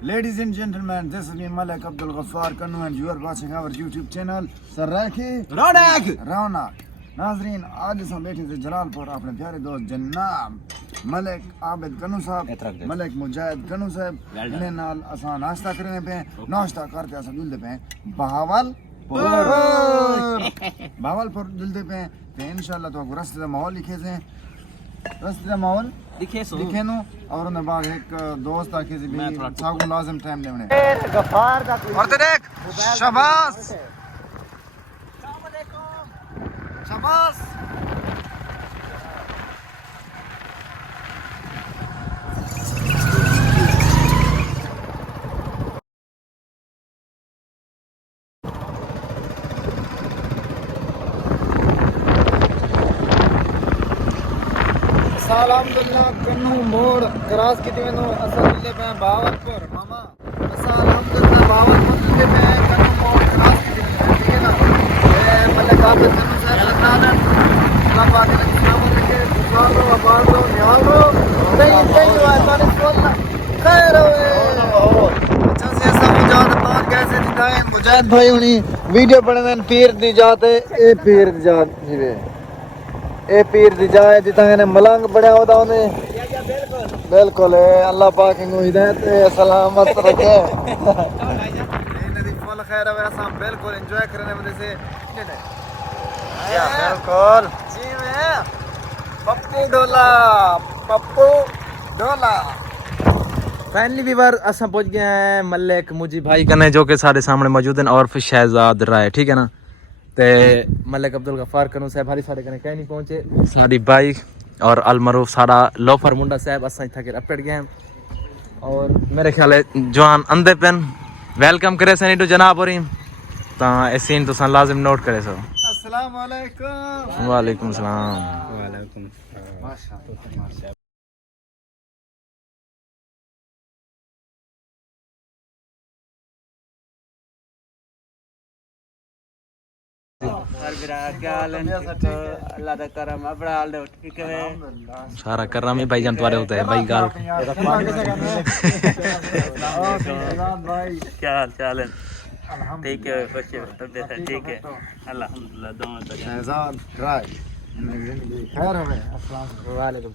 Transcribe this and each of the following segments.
Ladies and gentlemen, this is me Malik Abdul Ghaffar Kanu and you are watching our YouTube channel Saraki Raunak. नाजरीन आज हम बैठे थे जलालपुर अपने प्यारे दोस्त जनाब मलिक आबिद कनू साहब मलिक मुजाहिद कनू साहब इन्हें नाल असा नाश्ता करने पे नाश्ता करते असा जुलते पे बहावलपुर जुलते पे इंशाल्लाह तो रास्ते का माहौल लिखे से रास्ते का माहौल दिखे नो और उन्हें बाद एक दोस्त आके से भी सागु लाजिम टाइम लेने गफार का और तो देख शाबाश शाबाश अल्हम्दुलिल्लाह कन्नू मोड़ क्रॉस की दिनो असल ले पे बहावलपुर मामा असल अल्हम्दुलिल्लाह बहावलपुर ले पे कन्नू मोड़ क्रॉस की दिनो ठीक है ना ये मलिक आबिद कन्नू साहब लखनादन सब बात है इस्लाम के स्वागत आबाद निहालो नहीं वातान सोना खैर अच्छा से सब मुजाहिद पान कैसे दिखाएं मुजाहिद भाई हुनी वीडियो बनने पीर दी जाते ए पीर दी जात जीवे ए पीर दी जाए जिता ने मलंग बड़ा होता उन्हें बिल्कुल अल्लाह पाक इनको हिदायत सलामत रखे फुल खैर है हम बिल्कुल एंजॉय करने वाले से या बिल्कुल जी मैं पप्पू डोला फाइनली व्यूअर असा पहुंच गए हैं मलिक मुजी भाई कने जो के सारे सामने मौजूद हैं और फिर शहजाद राय ठीक है ना ते मलिक अब्दुल गफ्फार कनू साहब हरी साढ़े कने कहीं नहीं पहुंचे साड़ी बाइक और अलमरूफ सारा लोफर मुंडा साहब असा इतना के अपडेट गए हैं और मेरे ख्याल है जवान अंदे पेन वेलकम करे सनी टू जनाब और ता ए सीन तो सन लाजिम नोट करे सो अस्सलाम वालेकुम वालेकुम सलाम माशाअल्लाह सारा करम ही भाईजान तुम्हारे होता है भाई गाल क्या हाल चाल है ठीक है खुश तबीयत है ठीक है अल्हम्दुलिल्लाह दोनों तो शहजाद राय खैर है अस्सलाम वालेकुम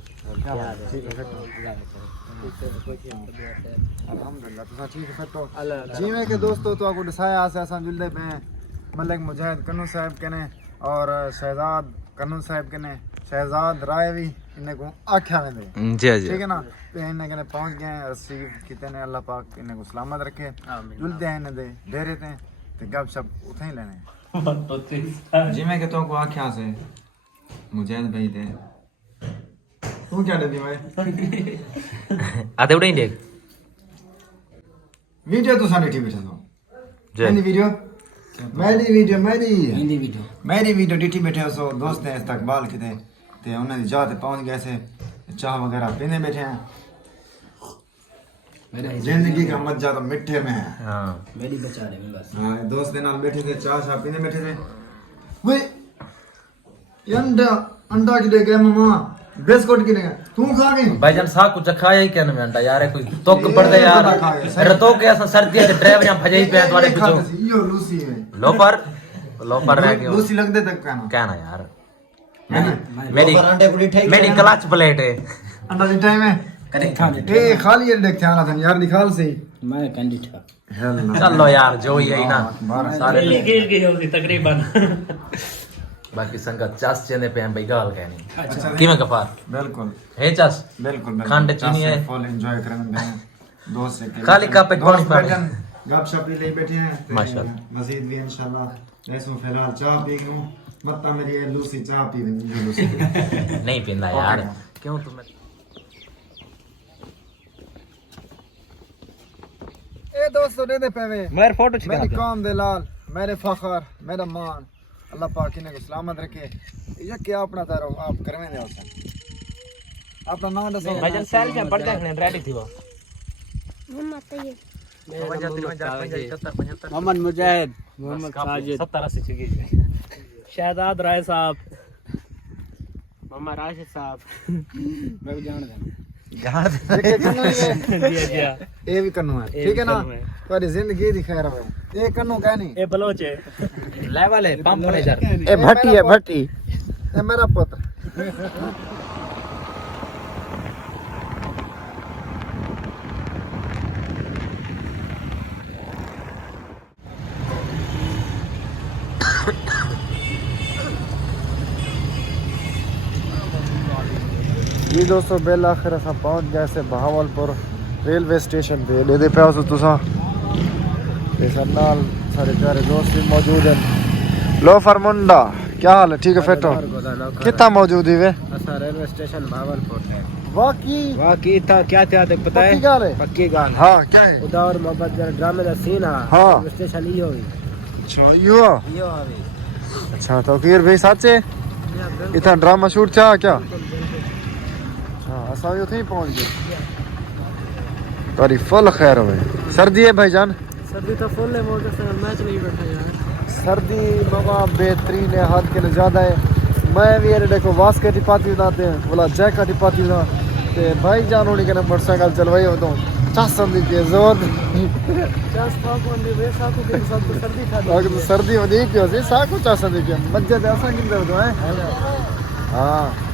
अल्हम्दुलिल्लाह तो ठीक है तो जी में के दोस्तों तो आपको दसाया आसे असा जुलदे पे मलिक मुजाहिद कन्नू साहब कने और शहजाद कन्नू साहब कने शहजाद राय भी इन्हें को आख्या वेंदे जी जी ठीक है ना तो इन्हें कने पहुंच गए रिसीव किते ने अल्लाह पाक इन्हें को सलामत रखे जुलदे हैं इन्हें दे डेरे ते ते गपशप उठे ही लेने जी मैं के तो को आख्या से मुजाहिद भाई दे तू क्या दे दी भाई आते उड़े देख वीडियो तो साने टीवी चलो मेरी वीडियो डिटी बैठे हो सो दोस्त ने इस्तकबाल किते ते उन्हें जाते पहुंच गए से चाह वगैरह पीने बैठे हैं जिंदगी का मजा तो मिठे में है हां मेरी बचा रहे बस हां दोस्त के नाल बैठे थे चाह पीने बैठे थे वे अंडा की दे गए मामा बिस्कुट की देगा तू खा गई भाईजान सा कुछ खाया ही क्या में अंडा यार कोई तोक पड़ दे यार अरे तो के ऐसा सर्दी है ड्राइवर यहां भजाई पे तुम्हारे पीछे यो लूसी है लोफर रह गया लूसी लग दे तक कहना यार मेरी क्लच प्लेट है अंडा दी टाइम है ए खाली ये देख ध्यान था यार निकाल से मैं कैंडिडेट चलो यार जो ही है ना सारे खेल गई होगी तकरीबन बाकी संगत चास चने पे हम भाई गाल कहनी किमें गफार बिल्कुल है चास बिल्कुल खंड चीनी है फुल एंजॉय करने में दोस्त से खाली कप पे कौन गपशप ले बैठे हैं माशाल्लाह मजीद भी इंशाल्लाह ऐसो फिलहाल चाय पी लूं मत्ता मेरी लूसी चाय पी लूसी नहीं पीना यार क्यों तुम्हें ए दोस्तों दे पेवे मेरे फोटो मेरी कौम दे लाल मेरे फखर मेरा मान अल्लाह पाक इन्हें को सलामत रखे ये क्या अपना तारो आप करवे दे होता अपना नाम दसो भाईजान सेल्फी में पड़ जाने रेडी थी वो मोहम्मद मुजाहिद मोहम्मद साजिद 70-80 चुकी शहजाद राय साहब मोहम्मद राशिद साहब मैं भी जान यार देखे कन्नू ही वे दिया दिया ये भी कन्नू है ये ठीक है भी ना कन्नू है। पर जिंदगी दी खैर है ये कन्नू कहनी ये बलोच है लेवल है पंप मैनेजर ये भट्टी है भट्टी ये मेरा पुत्र जी दोस्तों बेल आखिर असां पहुंच गए से बहावलपुर रेलवे स्टेशन पे लेदे पे हो तुसा ते सर नाल सारे प्यारे दोस्त भी मौजूद हैं लो फरमुंडा क्या हाल है ठीक है फेटो कितना मौजूद है वे असा रेलवे स्टेशन भावलपुर है वाकई बाकी था क्या था देख पता पक्की है गाल है पक्की गाल हाँ क्या है उदार मोहब्बत जरा ड्रामे का सीन है हाँ। रेलवे स्टेशन ही होई अच्छा यो यो आवे अच्छा तो कीर भाई साचे इतना ड्रामा शूट चाह क्या हाँ असा भी उथे ही पहुंच गए तारी फुल खैर हो सर्दी है भाईजान सर्दी तो फुल है मोटरसाइकिल मैच नहीं बैठा यार सर्दी मामा बेहतरीन है हद के लिए ज़्यादा है मैं भी ये देखो वास का टिपाती बनाते हैं बोला जैक का टिपाती बना ते भाई जान होने के ना मोटरसाइकिल चलवाई हो तो चासन दी के जोर चास पाक बंदी वे साको के साथ तो सर्दी था अगर तो सर्दी में नहीं पियो से साको चासन दी के मज्जा दे असा किंदर तो है हाँ